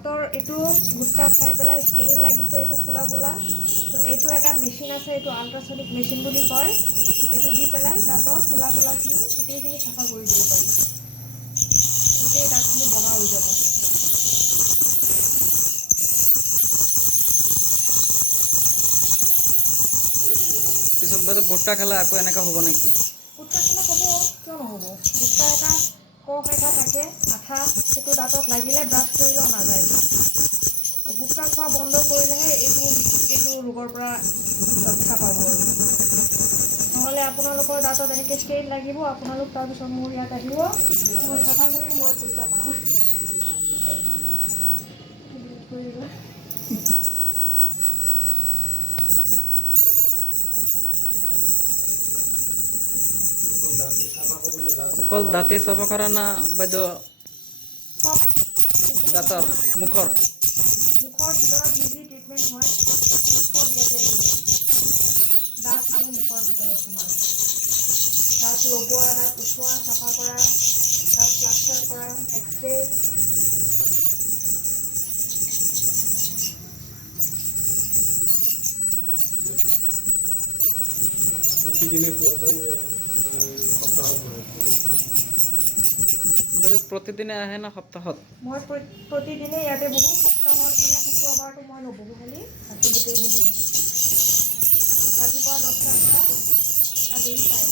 দাঁতৰ এইটো গুটকা খাই পেলাই ষ্টেইন লাগিছে, এইটো কোলা কোলা। তো এইটো এটা মেচিন আছে, এইটো আল্ট্ৰাছনিক মেচিন বুলি কয়। এইটো দি পেলাই দাঁতৰ কোলা কোলাখিনি গোটেইখিনি চাফা কৰি দিব পাৰি। গোটেই দাঁতখিনি বগা হৈ যাব। পিছত বাইদেউ গুটকা খালে আকৌ এনেকা হ'ব নেকি? গুটকা খালে হ'ব, কিয় নহ'ব? গুটকা এটা কফ এটা থাকে আঠা, সেইটো দাঁতত লাগিলে ব্ৰাছ কৰিলেও নাযায়। গুটকা খোৱা বন্ধ কৰিলেহে এইটো ৰোগৰ পৰা ৰক্ষা পাব আৰু। নহ'লে আপোনালোকৰ দাঁতত এনেকৈ ষ্টেইন লাগিব, আপোনালোক তাৰপিছত মোৰ ইয়াত আহিব, মই চাফা কৰি মই পইচা পাম। অকল দাঁতে চাফা কৰা না বাইদেউ? চব দাঁতৰ মুখৰ মুখৰ ভিতৰত যি যি ট্ৰিটমেণ্ট হয় চব ইয়াতে এভেইলেবল। দাঁত আৰু মুখৰ ভিতৰত যিমান দাঁত লগোৱা, দাঁত উঠোৱা, চাফা কৰা, দাঁত প্লাষ্টাৰ কৰা, এক্সৰে। প্ৰতিদিনে পোৱা যায় সপ্তাহত হয়? বাইদেউ প্ৰতিদিনে আহে না সপ্তাহত? মই প্ৰতিদিনে ইয়াতে বহোঁ। সপ্তাহত মানে শুক্ৰবাৰটো মই নবহোঁ, খালি বাকী গোটেই দিনে থাকোঁ। ৰাতিপুৱা 10টাৰ পৰা আবেলি 4টা।